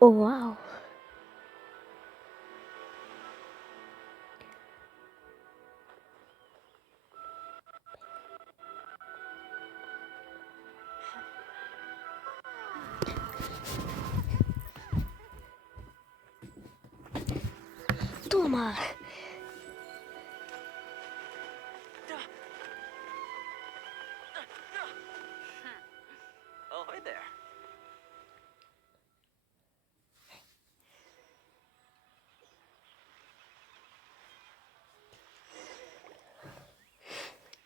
Oh wow. Toma! Oh, hi there.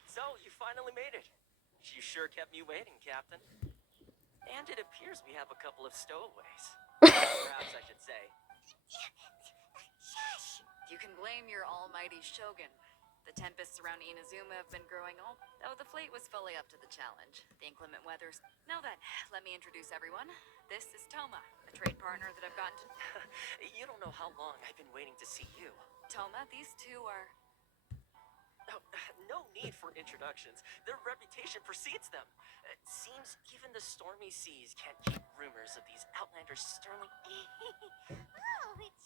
So, you finally made it. You sure kept me waiting, Captain. And it appears we have a couple of stowaways. Perhaps I should say. You can blame your almighty shogun. The tempests around Inazuma have been growing old, though the fleet was fully up to the challenge. The inclement weathers. Now then, let me introduce everyone. This is Toma, a trade partner that I've gotten to... You don't know how long I've been waiting to see you. Toma, these two are... Oh, no need for introductions. Their reputation precedes them. It seems even the stormy seas can't keep rumors of these outlanders sterling... Oh, it's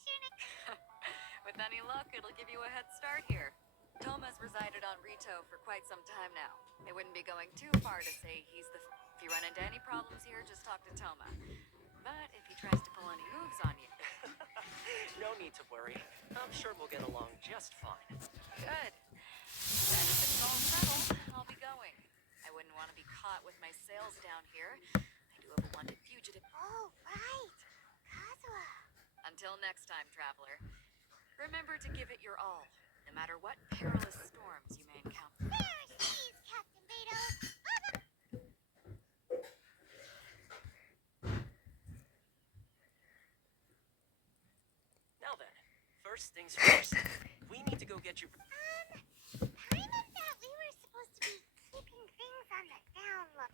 With any luck, it'll give you a head start here. Toma's resided on Rito for quite some time now. It wouldn't be going too far to say he's the... If you run into any problems here, just talk to Toma. But if he tries to pull any moves on you... No need to worry. I'm sure we'll get along just fine. Good. Then if it's all settled, I'll be going. I wouldn't want to be caught with my sails down here. I do have a wanted fugitive... Oh, right. Kazuha. Until next time, traveler. Remember to give it your all, no matter what perilous storms you may encounter. There she's, Captain Beto. Now then, first things first. We need to go get you... Kinda thought we were supposed to be keeping things on the down low.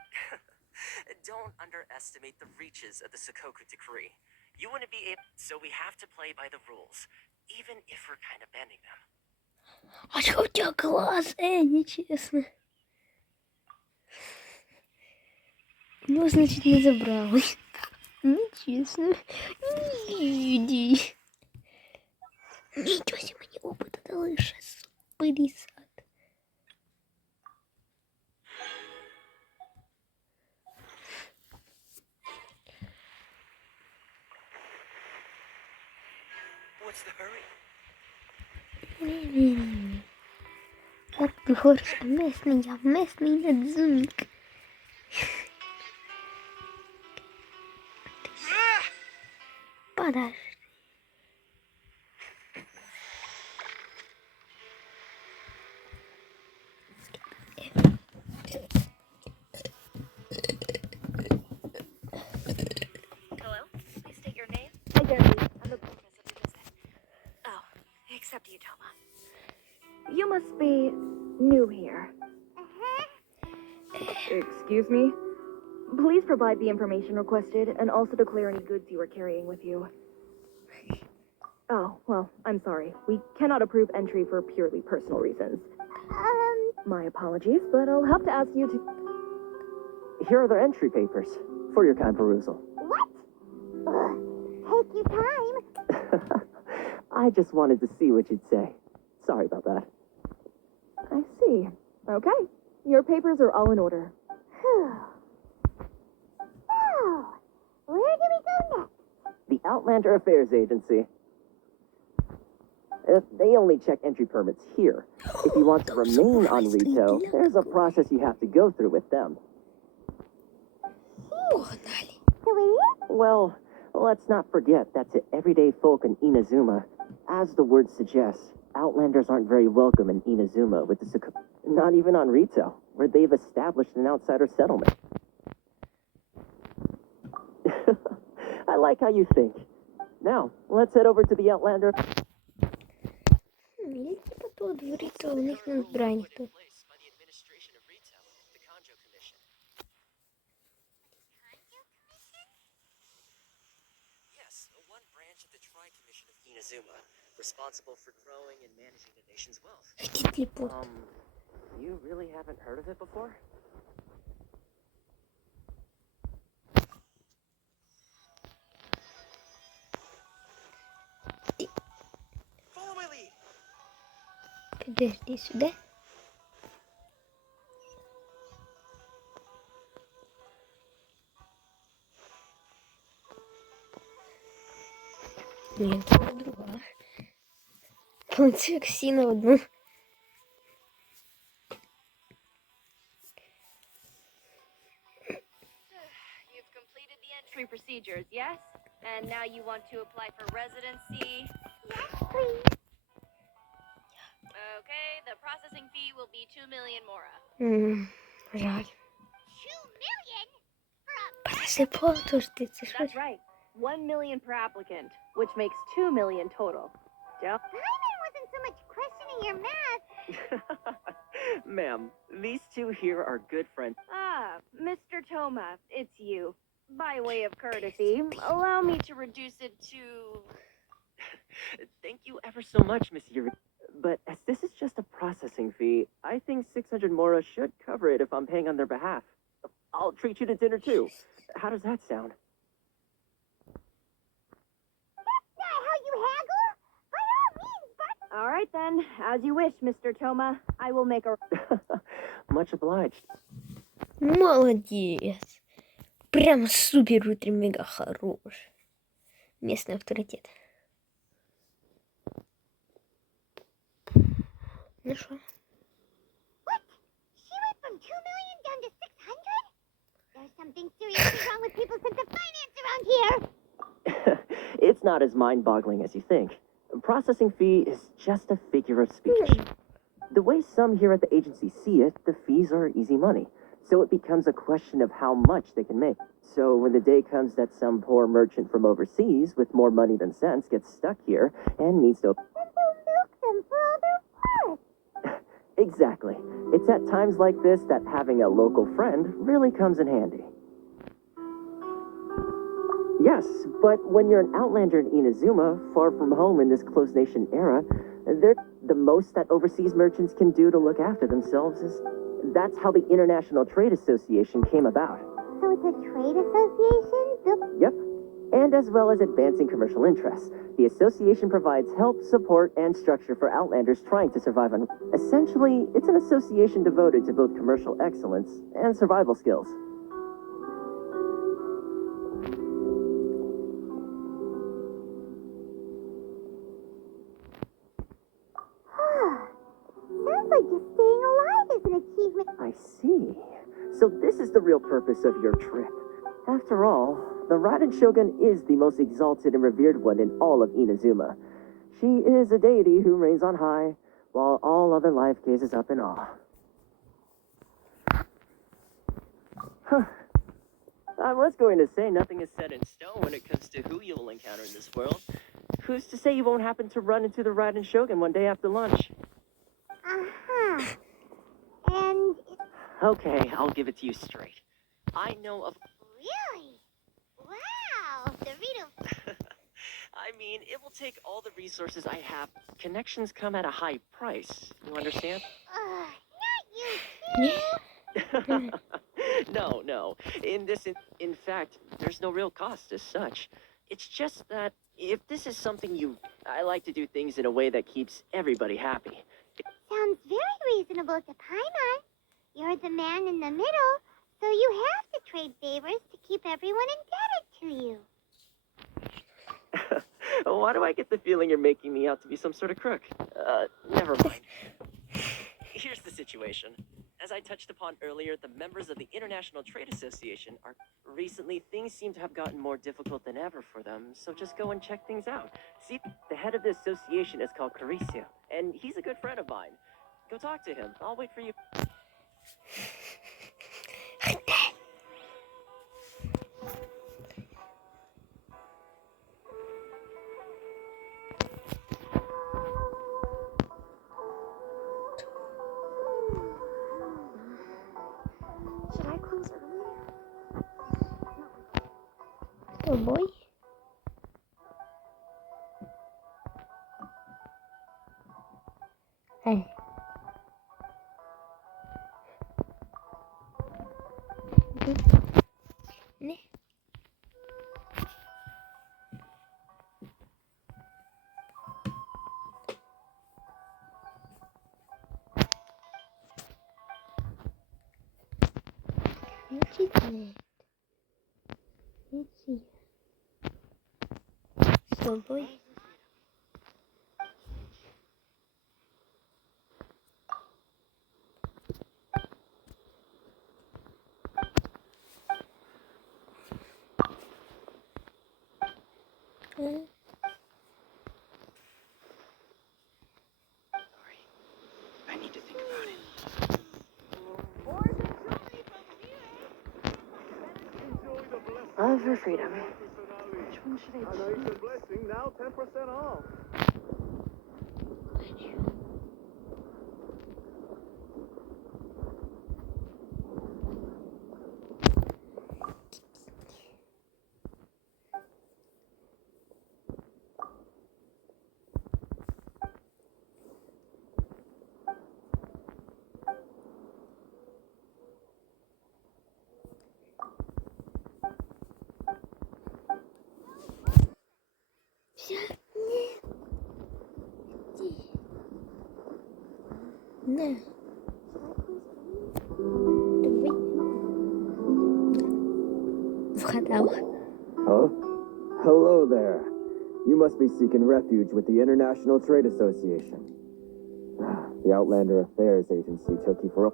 Don't underestimate the reaches of the Sakoku decree. You wouldn't be able... So we have to play by the rules, even if we're kind of bending them. А что у тебя глаз? Нечестно. Ну, значит, не забрал. Нечестно. Иди. Ничего себе, мне опыта дала сейчас. Пылисат. What's the hurry? Как ты хочешь, местный, я местный надзумик. Подожди. Hello? Please state your name. Hi, Debbie. I'm the purpose of your visit. Oh, except you, Toma. You must be new here. Excuse me? Please provide the information requested and also declare any goods you are carrying with you. Oh, well, I'm sorry. We cannot approve entry for purely personal reasons. My apologies, but I'll have to ask you to... Here are the entry papers for your kind perusal. What? Take your time. I just wanted to see what you'd say. Sorry about that. I see. Okay. Your papers are all in order. Whew. So, where do we go next? The Outlander Affairs Agency. They only check entry permits here. If you want to remain on Rito, there's a process you have to go through with them. Погнали. So it is? Well, let's not forget that to everyday folk in Inazuma, as the word suggests, Outlanders aren't very welcome in Inazuma with the not even on Rito, where they've established an outsider settlement. I like how you think. Now, let's head over to the Outlander. Я типа тут в Рито, у них не збирає ніхто. Yes, one branch of the Tri-Commission of Inazuma, responsible for growing and managing the nation's wealth. Иди телепорт. You really haven't heard of it before? Подожди сюда. Нет, это другая. Получи Ксина одну. You've completed the entry procedures, yes? And now you want to apply for residency? Yes, please. Okay, the processing fee will be 2 million mora. Жаль. 2 million? For a... Просыпал то, что ты слышишь. That's right. 1 million per applicant, which makes 2 million total. Yeah. Paimon wasn't so much questioning your math. Ma'am, these two here are good friends. Ah, Mr. Toma, it's you. By way of courtesy, allow me to reduce it to... Thank you ever so much, Miss Yuri. But as this is just a processing fee, I think 600 mora should cover it if I'm paying on their behalf. I'll treat you to dinner too. How does that sound? That's not how you haggle. By all means, but... All right then, as you wish, Mr. Toma. I will make a... Much obliged. Молодец. Прям супер ультра мега хорош. Местный авторитет. Ну что? What? She went from 2 million down to 600? There's something seriously wrong with people's sense of finance around here. It's not as mind-boggling as you think. Processing fee is just a figure of speech. The way some here at the agency see it, the fees are easy money. So it becomes a question of how much they can make. So when the day comes that some poor merchant from overseas with more money than sense gets stuck here and needs to... Then they'll milk them for all their parts. Exactly. It's at times like this that having a local friend really comes in handy. Yes, but when you're an outlander in Inazuma, far from home in this closed nation era, the most that overseas merchants can do to look after themselves is... That's how the International Trade Association came about. So it's a trade association built... Yep. And as well as advancing commercial interests, the association provides help, support, and structure for outlanders trying to survive on... Essentially, it's an association devoted to both commercial excellence and survival skills. Sounds like just staying alive is an achievement. I see. So this is the real purpose of your trip. After all, the Raiden Shogun is the most exalted and revered one in all of Inazuma. She is a deity who reigns on high, while all other life gazes up in awe. Huh. I was going to say nothing is set in stone when it comes to who you will encounter in this world. Who's to say you won't happen to run into the Raiden Shogun one day after lunch? Uh-huh. And... Okay, I'll give it to you straight. I know of... Really? Wow, Dorito. I mean, it will take all the resources I have. Connections come at a high price. You understand? Not you too. No. In fact, there's no real cost as such. It's just that if this is something I like to do things in a way that keeps everybody happy. Sounds very reasonable to Paimon. You're the man in the middle, so you have to trade favors to keep everyone indebted to you. Why do I get the feeling you're making me out to be some sort of crook? Never mind. Here's the situation. As I touched upon earlier, the members of the International Trade Association are... Recently, things seem to have gotten more difficult than ever for them, so just go and check things out. See, the head of the association is called Caricio, and he's a good friend of mine. Go talk to him. I'll wait for you. Should I close early? Oh boy. Hey. Ne? Значит, нет. С тобой. I need to think about it. For freedom. Which one should I choose? Blessing, now 10% off. На. Вгадал. Huh? Hello there. You must be seeking refuge with the International Trade Association. The Outlander Affairs Agency took you for a...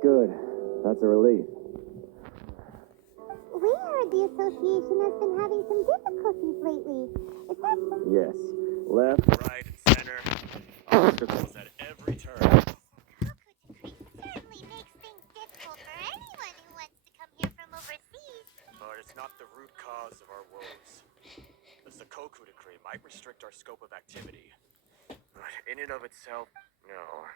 good. That's a relief. We heard the association has been having some difficulties lately. Is that... Yes. Left. Right and center. Obstacles at every turn. Koku decree certainly makes things difficult for anyone who wants to come here from overseas. But it's not the root cause of our woes. The Sakoku decree might restrict our scope of activity. But in and of itself, no.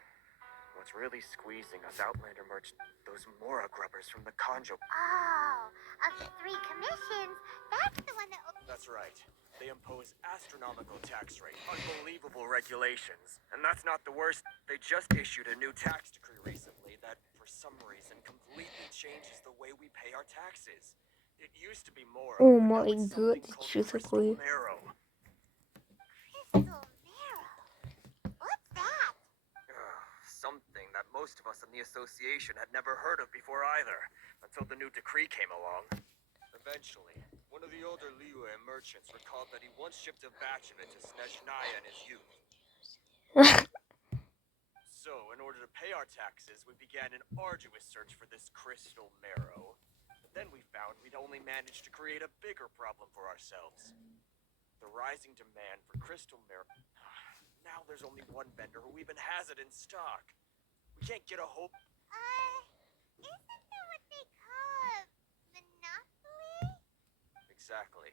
What's really squeezing us Outlander merch, those Mora grubbers from the Kanjo. Oh, of the 3 commissions, that's the one that... That's right. They impose astronomical tax rate, unbelievable regulations. And that's not the worst. They just issued a new tax decree recently that, for some reason, completely changes the way we pay our taxes. It used to be more. О but now май it's гад, something called что crystal такое? marrow. Crystal marrow. What's that? Something that most of us in the association had never heard of before either, until the new decree came along. Eventually, one of the older Liyue merchants recalled that he once shipped a batch of it to Snezhnaya in his youth. So, in order to pay our taxes, we began an arduous search for this crystal marrow. But then we found we'd only managed to create a bigger problem for ourselves. The rising demand for crystal marrow. Now there's only one vendor who even has it in stock. We can't get a hold... Isn't that what they call a monopoly? Exactly.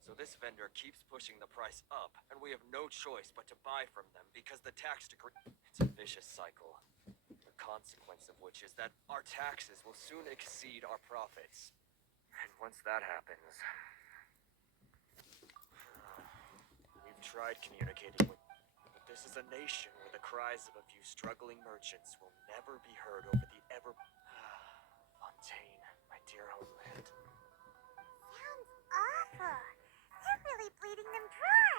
So this vendor keeps pushing the price up, and we have no choice but to buy from them because the tax decree... It's a vicious cycle. The consequence of which is that our taxes will soon exceed our profits. And once that happens... We've tried communicating with... But this is a nation where the cries of a few struggling merchants will never be heard over the ever... Fontaine, my dear homeland. Sounds awful. They're really bleeding them dry.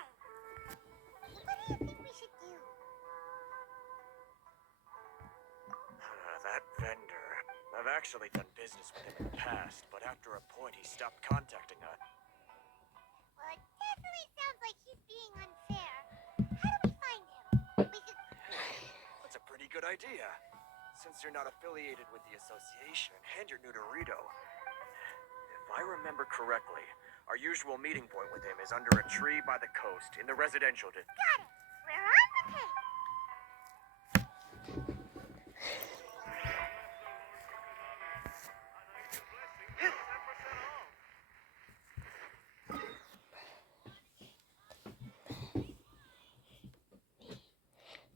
What do you think we should do? That vendor. I've actually done business with him in the past, but after a point he stopped contacting us. Well, it definitely sounds like he's being unfair. How do we find him? We could... That's a pretty good idea. Since you're not affiliated with the association and you're new to Rito. If I remember correctly, our usual meeting point with him is under a tree by the coast in the residential district. Got it. We're on the case.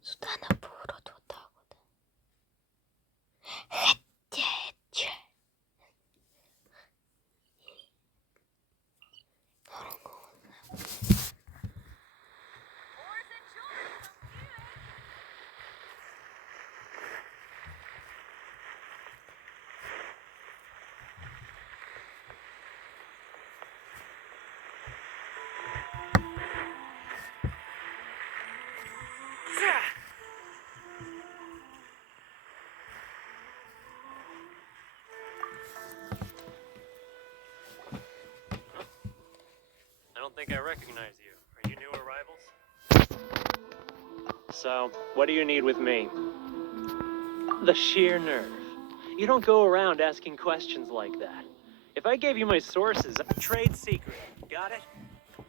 Сюда на поворот вот так вот. Хотя это... recognize you. Are you new arrivals? So, what do you need with me? The sheer nerve. You don't go around asking questions like that. If I gave you my sources, trade secret. Got it?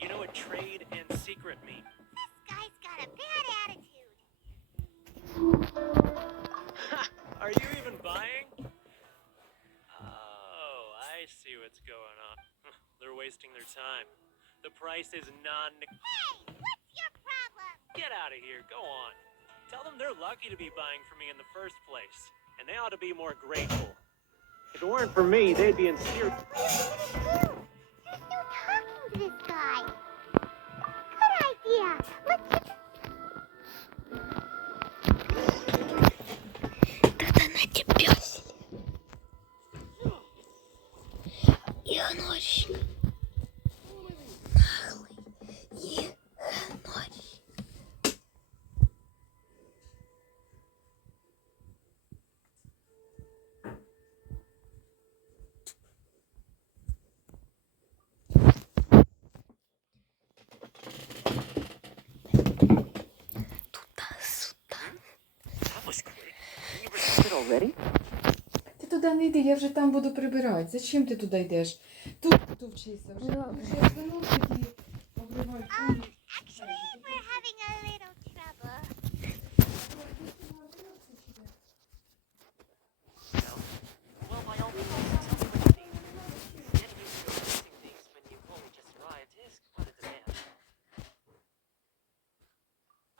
You know what trade and secret mean? This guy's got a bad attitude. Are you even buying? Oh, I see what's going on. They're wasting their time. The price is non. Hey, what's your problem? Get out of here. Go on. Tell them they're lucky to be buying from me in the first place, and they ought to be more grateful. If it weren't for me, they'd be in serious. What are we gonna do? There's no talking to this guy. Good idea. Let's just... Тогда на тебя Игнорщик. Наглый игнорщик. Туда-сюда. That was quick. You rested already? Ти туди не йди, я вже там буду прибирати. Зачем ти туди йдеш? Тут вчися вже. Вже я звонок тоді обривай. Actually, we're having a little trouble. Well, by all means, tell me what you need. Getting used to fixing things when you've only just arrived is quite a demand.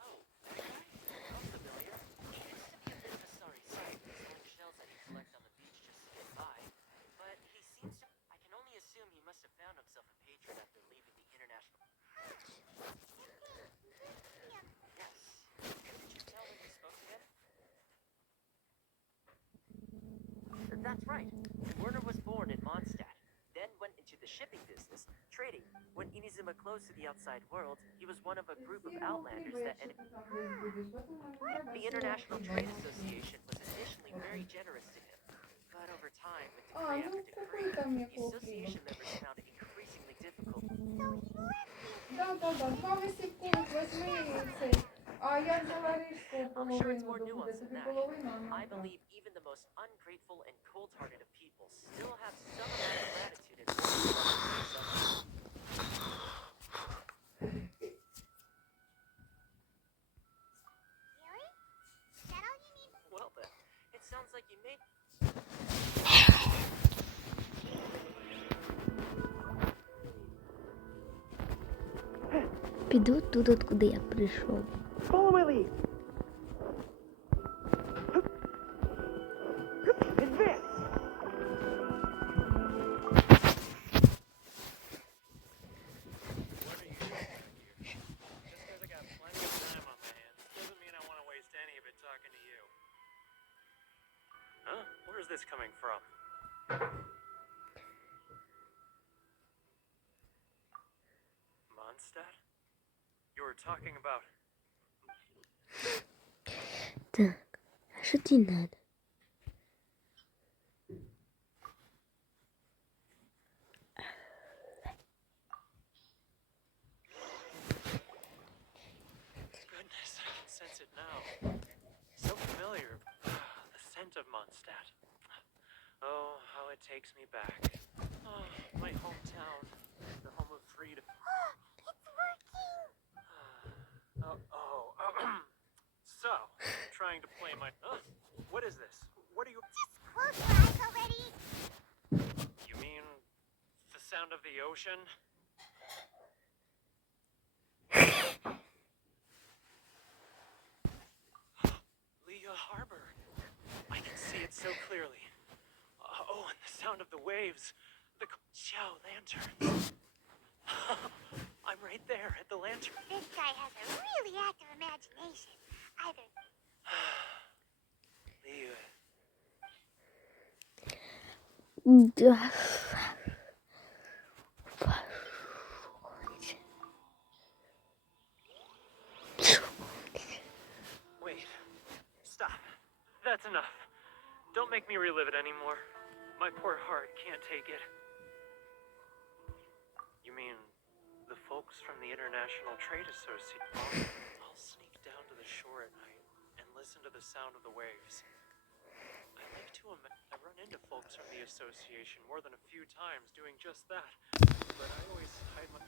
Oh, that guy? Sounds familiar. Used to be a bit of a sorry sight, selling shells that you collect on the beach just to get by. But he seems to... I can only assume he must have found himself a patron after leaving the international... Yes. Did you tell when you spoke to him? That's right. Werner was born in Mondstadt, then went into the shipping business, trading. When Inazuma closed to the outside world, he was one of a group of outlanders that ended... The International Trade Association was initially very generous to him, but over time, with decree after decree, the association members found it increasingly difficult. Два висівку возьми цей. А я взяла рижську I'm sure it's половину, more то буде nuanced than тобі that. половина. I believe even the most ungrateful and cold-hearted of people still have some amount of gratitude and warmth for themselves. Really? Is that all you need? Well then, it sounds like you made... Піду туди, откуда я прийшов. Follow my lead! Advance! What are you doing back here? Just because I got plenty of time on my hands doesn't mean I want to waste any of it talking to you. Huh? Where's this coming from? Mondstadt? You were talking about... Так, а що тобі надо? Goodness, I can sense it now. So familiar. The scent of Mondstadt. Oh, how it takes me back. Oh, my hometown. The home of freedom. It's working. So, trying to play my... what is this? What are you... Just close your eyes already. You mean the sound of the ocean? Leah Harbor. I can see it so clearly. Oh, and the sound of the waves. The Chow lanterns. I'm right there at the lantern. This guy has a really active imagination. Either Leah. Да. Wait. Stop. That's enough. Don't make me relive it anymore. My poor heart can't take it. You mean the folks from the International Trade Association. I'll sneak down to the shore at night and listen to the sound of the waves. I like to I've run into folks from the association more than a few times doing just that, but I always hide my...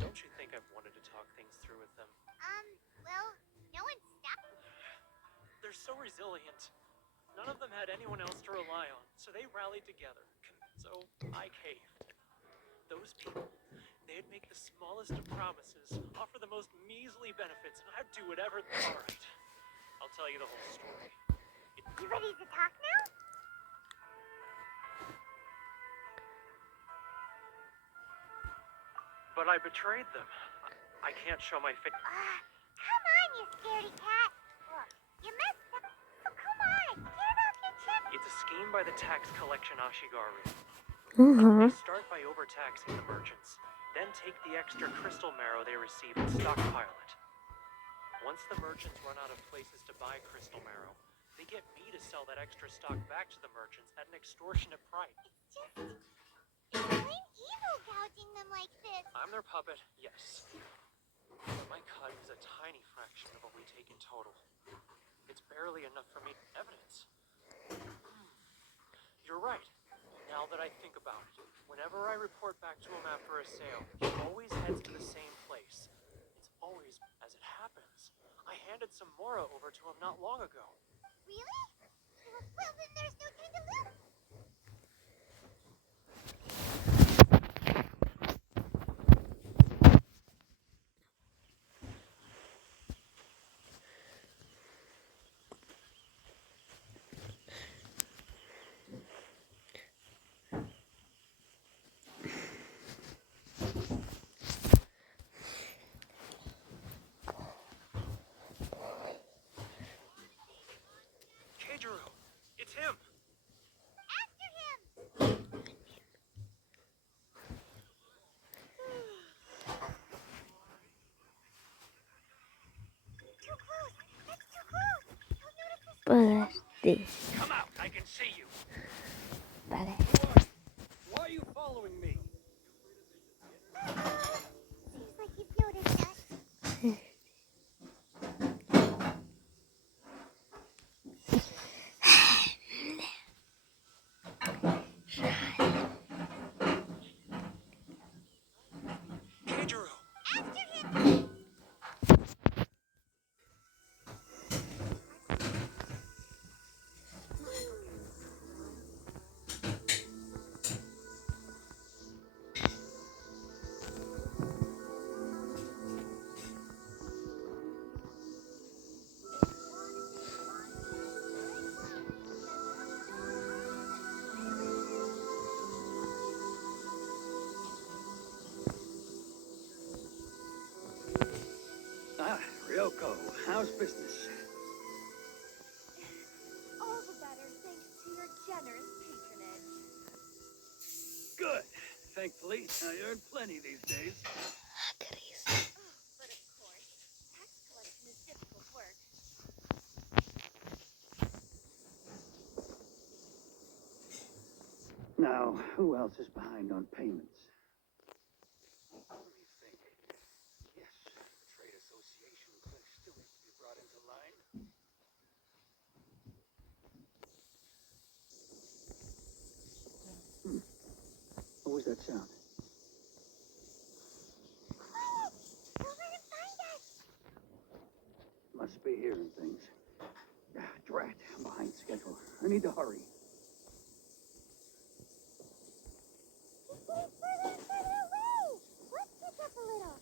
Don't you think I've wanted to talk things through with them? Well, no one stopped. They're so resilient. None of them had anyone else to rely on, so they rallied together. So I caved. Those people, they'd make the smallest of promises, offer the most measly benefits, and I'd do whatever... All right, I'll tell you the whole story. You ready to talk now? But I betrayed them. I can't show my face. Come on, you scaredy cat. Look, you messed up. So come on, get it off your chest. It's a scheme by the tax collection Ashigaru. Uh-huh. They start by overtaxing the merchants, then take the extra crystal marrow they receive and stockpile it. Once the merchants run out of places to buy crystal marrow, they get me to sell that extra stock back to the merchants at an extortionate price. It's plain evil gouging them like this. I'm their puppet, yes. But my cut is a tiny fraction of what we take in total. It's barely enough for me. Evidence. You're right. Now that I think about it, whenever I report back to him after a sale, he always heads to the same place. It's always as it happens. I handed some Mora over to him not long ago. Really? Well, then there's no time to lose. Keijiro, it's him. After him! Too close! That's too close! He'll notice us. Подожди. Come out, I can see you. Подожди. Why are you following me? Seems like he's noticed us. Keijiro. After him! Ah, Ryoko, how's business? All the better thanks to your generous patronage. Good. Thankfully, I earn plenty these days. Крис. But of course, tax collection is difficult work. Now, who else is behind on payments? Let me think. Yes, the Trade Association clique still needs to be brought into line. What was that sound? Quiet! Don't let him find us! Must be hearing things. Ah, drat, I'm behind schedule. I need to hurry. He's getting further and further away! Let's pick up a little.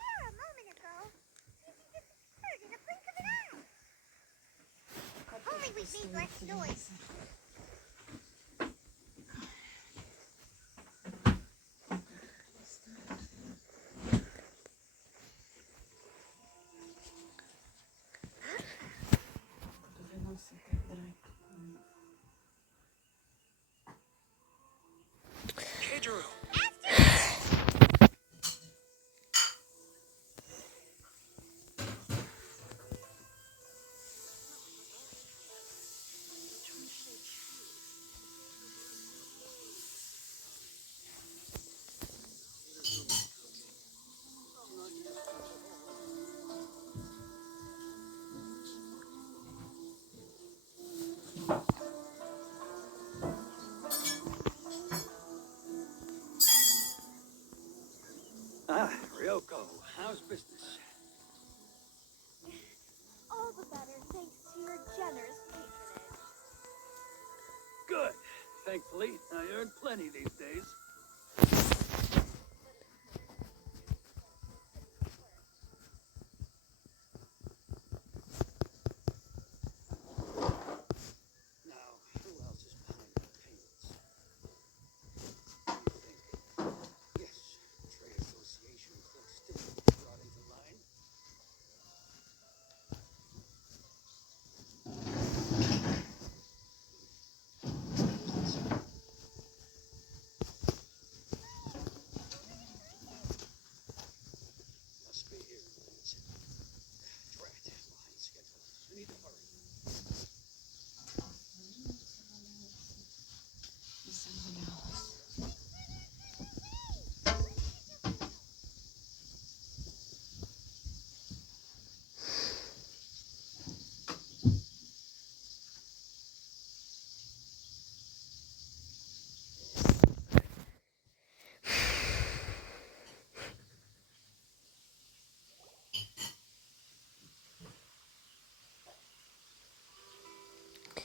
There a moment ago. He disappeared in a blink of an eye. Only we made less noise. Keijiro. Kyoko, how's business? All the better thanks to your generous patronage. Good. Thankfully, I earn plenty these days. Now, who else is behind the payments? What do you think? Yes, trade association clerk still brought into line. Must be here. Drat, behind schedule. I need to hurry.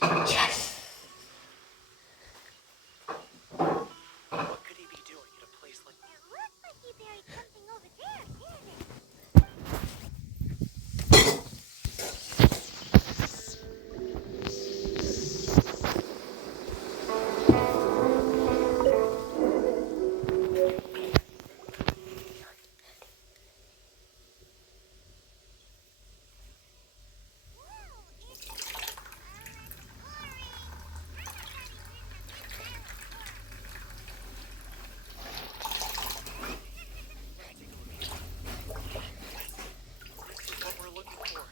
Yes. What could he be doing at a place like It looks like he buried something over there, didn't it? what we're looking for?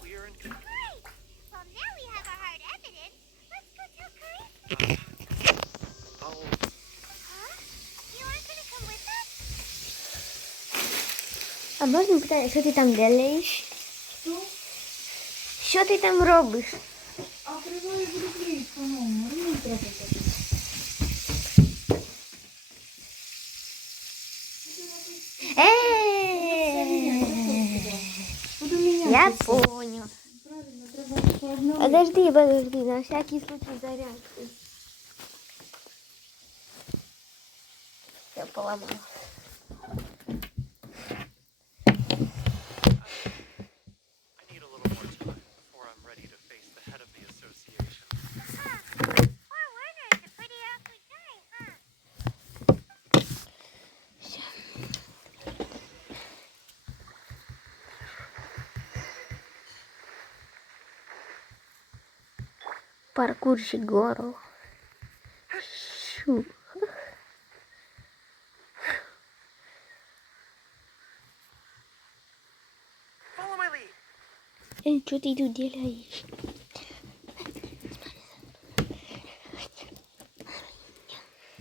Clear and con- Great! Well, now we have our hard evidence. Let's go tell Chris. Oh, Huh? You aren't gonna come with us? А можна питання, що ти там делаєш? Що? Що ти там робиш? А привою зробліть, по-моєму. Ну, трохи так. Буду міняти. Я все. понял. Правильно, треба по одному. Подожди, на всякий случай зарядку. Я поломал. I need a little more time before I'm ready to face the head of the association. Poor Werner is a pretty awkward guy, huh? Паркурщик гору. Шу. Follow my lead. Эй, что ты тут делаешь?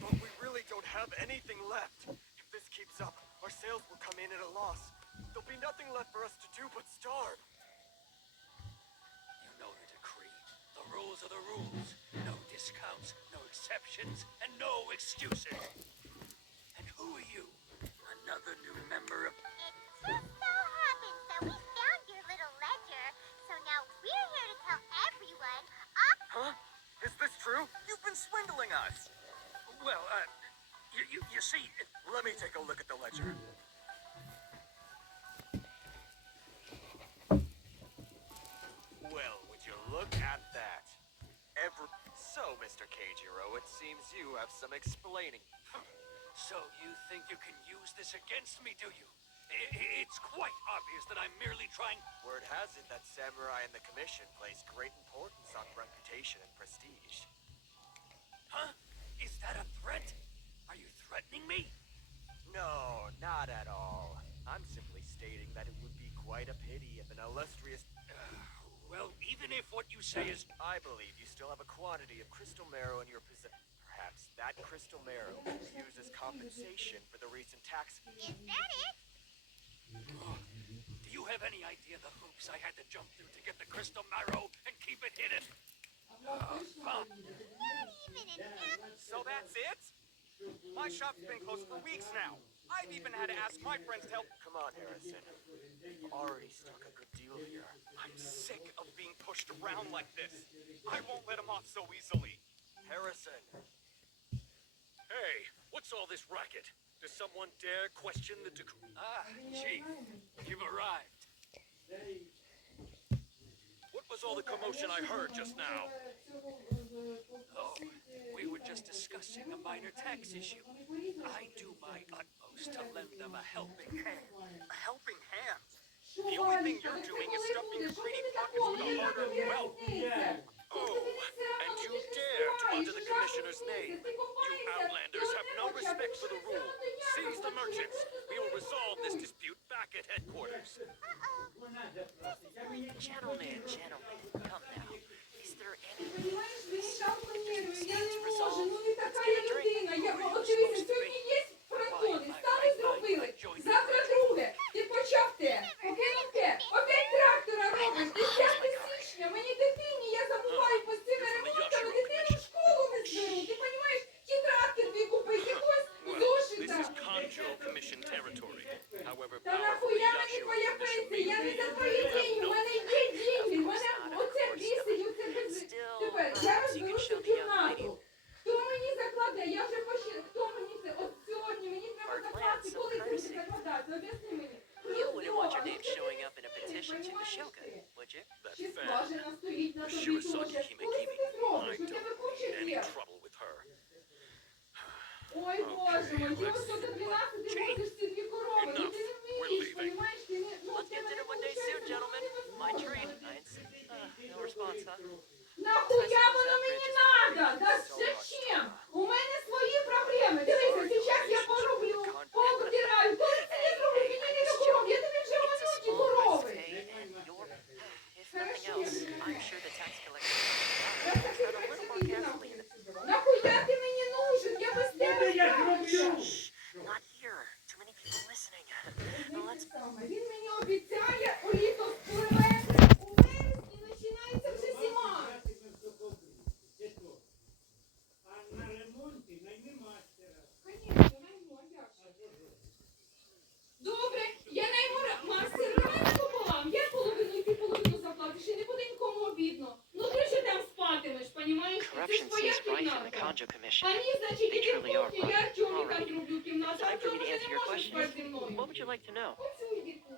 But we really don't have anything left. If this keeps up, our sales will come in at a loss. There'll be nothing left for us to do but starve. You know the decree. The rules are the rules. No discounts, no exceptions, and no excuses. And who are you? Another new member of... It just so happens that we found your little ledger, so now we're here to tell everyone Huh? Is this true? You've been swindling us. Well, you see... Let me take a look at the ledger. Well, would you look at that? So, Mr. Keijiro, it seems you have some explaining. So you think you can use this against me, do you? It's quite obvious that I'm merely trying... Word has it that samurai and the commission place great importance on reputation and prestige. Huh? Is that a threat? Are you threatening me? No, not at all. I'm simply stating that it would be quite a pity if an illustrious... Well, even if what you say is... I believe you still have a quantity of crystal marrow in your possession. Perhaps that crystal marrow can be used as compensation for the recent tax... Is that it? Do you have any idea the hoops I had to jump through to get the crystal marrow and keep it hidden? Not even an apple. So that's it? My shop's been closed for weeks now. I've even had to ask my friends to help. Come on, Harrison. You've already stuck a good deal here. I'm sick of being pushed around like this. I won't let him off so easily. Harrison. Hey, what's all this racket? Does someone dare question the decree? Ah, Chief, you've arrived. What was all the commotion I heard just now? Oh, we were just discussing a minor tax issue. I do my utmost to lend them a helping hand. A helping hand? The only thing you're doing is stuffing your greedy pockets with a hard-earned wealth. Oh, and you dare to utter the commissioner's name. You outlanders have no respect for the rule. Seize the merchants. We will resolve this dispute back at headquarters. Gentlemen, come now. Is there any need for this? If there's a dispute to resolve, let's get a drink. Who are you supposed to be? I joined you for a drink. Ти почав те, опять трактора робиш, 10 січня, мені дитині, я забуваю постійно ремонтами, дитину в школу не зберу, ти розумієш, ті трактор твій купити, якось This is зошита. Conjo Commission territory. However, Та powerful нахуя the мені Yashiro твоя Commission пенсія, я may не be, за твої you have деньги, no в мене є деньги, в мене оце бісить, оце без... Тепер, я розберу цю кімнату. Хто мені закладе, я вже почав, хто мені це, от сьогодні мені треба закласти, коли це буде закладати, об'ясни мені. You wouldn't want your name showing up in a petition to the Shogun, would you? That Чи fan. скважина стоїть на тобі Shirasaki теж, коли це ти зробиш, I у тебе don't куча need any є. trouble with her. Ой, Боже мой, ти ось тут до 12 ти возиш ці дві корови, ну ти не вмієш, понімаєш, ти не... Ну, Let's ти get мене dinner one day soon, gentlemen. My treat. No response, huh? Нахуя воно мені надо? Да зачем? У мене свої проблеми. Дивися, зараз я пороблю, повтираю. Коли це я зроблю, мені не до коров, я тобі вже It's a говорю, ті small price to корови. pay, and you're, if nothing else, I'm sure the tax collector Я will таки tread a little more carefully in the... Нахуя ти мені нужен? Я без тебе справлюся. Not here. Too many people listening. Let's... Він мені обіцяє, у літо спливе, у вересні починається вже зима. Конечно, найму, а як же? Добре, я найму мастер, давай пополам. Я половину, і ти половину заплатиш, і не буде нікому обідно. Ну ти ж там спатимеш, понімаєш? Це ж Corruption твоя seems rife in the кімната. Conjo Commission. А ні, значить, They іди в truly are кухню, я right. Артемі там Alright. зроблю кімнату. Time for Артем me to вже answer не your може questions. спати зі мною. What would you like to know? Оцю йди кухню.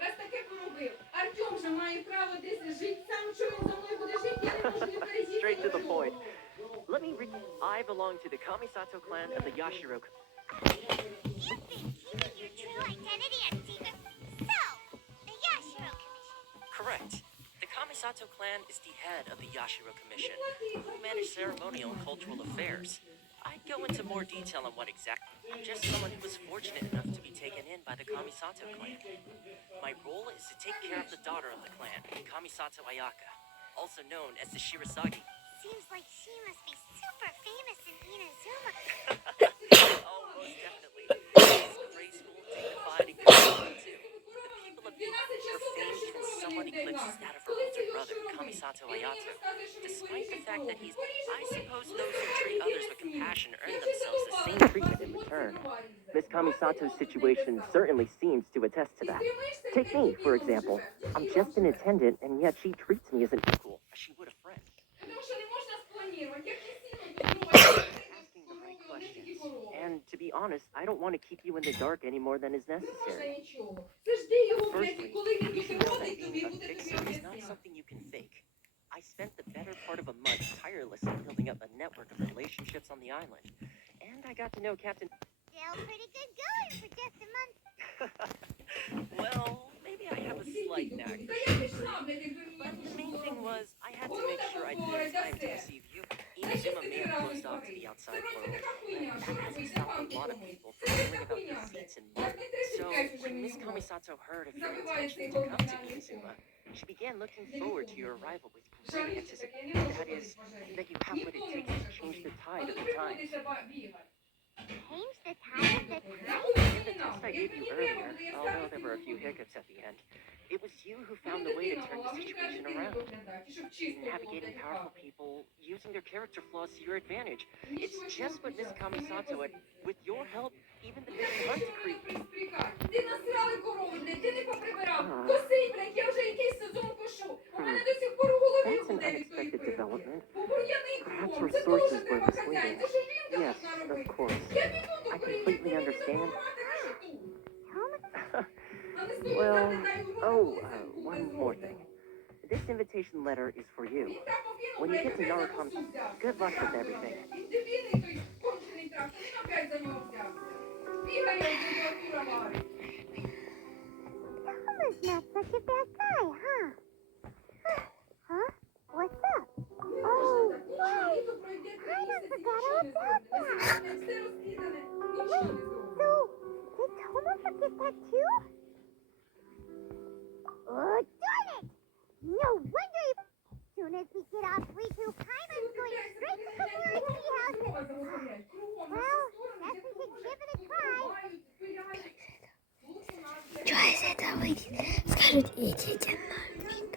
Раз таке поробив. Артем же має право десь жити сам, що він за мною буде жити, я не можу не перейти. Straight to the point. Let me read. I belong to the Kamisato clan of the Yashiro. You've been keeping your true identity a secret. So, the Yashiro Commission. Correct. The Kamisato clan is the head of the Yashiro Commission, who manage ceremonial and cultural affairs. I'd go into more detail on what exactly. I'm just someone who was fortunate enough to be taken in by the Kamisato clan. My role is to take care of the daughter of the clan, Kamisato Ayaka, also known as the Shirasagi. Seems like she must be super famous in Inazuma. Oh, most definitely. She's graceful, dignified, and good too. The people of Ina, her fame even somewhat eclipses that of her older brother, Kamisato Ayato. Despite the fact that he's, I suppose those who treat others with compassion earn themselves the same treatment in return. Miss Kamisato's situation certainly seems to attest to that. Take me, for example. I'm just an attendant, and yet she treats me as an equal, as she would a friend. Тому що не можна спланувати, як не сильно підробити. Asking the right questions. And to be honest, I don't want to keep you in the dark any more than is Не можна necessary. нічого. Це ж ти його, блядь, і Firstly, коли він you буде should know that ходить тобі, being a буде тобі fixer is not об'ясняти. something you can fake. I spent the better part of a month tirelessly building up a network of relationships on the island. And I got to know Captain... Still pretty good going for just a month. Well, maybe I have a slight knack for Та я пішла, блядь, якби But мені the main thing було. was, I had to make sure I didn't have time to receive you. Inazuma may have closed off to the outside world, but that hasn't stopped a lot of people from hearing about deceits and murder. So, when Miss Kamisato heard of your intention to come to Inazuma, she began looking forward to your arrival with great anticipation. That is, that you have what it takes to change the tide of the times. Change the tide of the tide? In the text I gave you earlier, although there were a few hiccups at the end, It was you who found the way to turn the situation around. Navigating powerful people, using their character flaws to your advantage. It's just what Miss Kamisato had. With your help, even the big hunt decree. Ти насрали корови, блядь, ти не поприбирав. Коси, блядь, я вже якийсь сезон кошу. У мене до сих пор у голові That's an гуде від unexpected твоїх криків. development. Бур'яний Perhaps корм, our це теж sources were треба misleading. казати. Це ж жінка Yes, должна of робити. course. Я піду до I корівки, completely ти мені understand. допомагати решету. А не стоїть Well, взяти та й урвати колесенку one без more розуму. thing. This invitation letter is for you. Він там покинув, When you блядь, get to опять за Narcom, косу взявся. good luck with Трактора, everything. блядь. Він дебільний той кончений трактор, він опять за нього взявся. Бігає, температура варить. Thomas not such a bad guy, huh? Huh? What's up? Oh, right. Kind of forgot all about that. So, did Thomas forget that too? Oh, darn it! No wonder he... As soon as we get off Riku, Paimon's going straight to the tea house. Well, guess we should give it a try. Что из этого выйдет? Скажут, идите нафиг.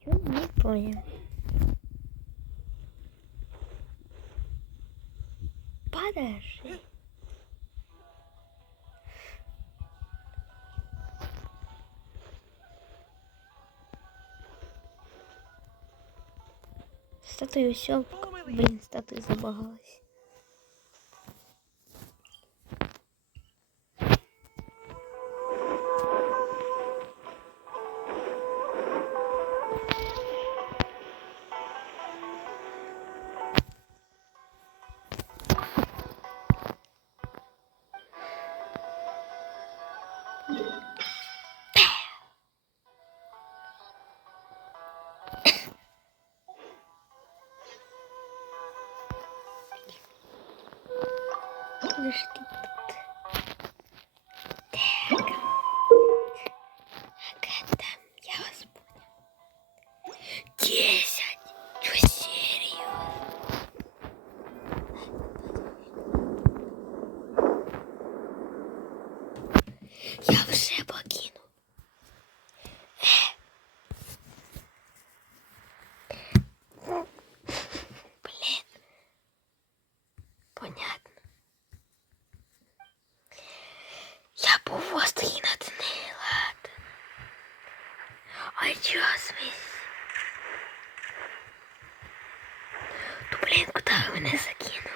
Чё, не понял. Подожди. Статую все. Блин, статуя забагалась. Подожди тут. Так. Ага, там, я вас понял. 10. Чё, серьезно? Я вже покинув. Блин. Понятно. Я був в острій на дні, ладно. А чё смесь? Ну, блин, куда вы меня закинули?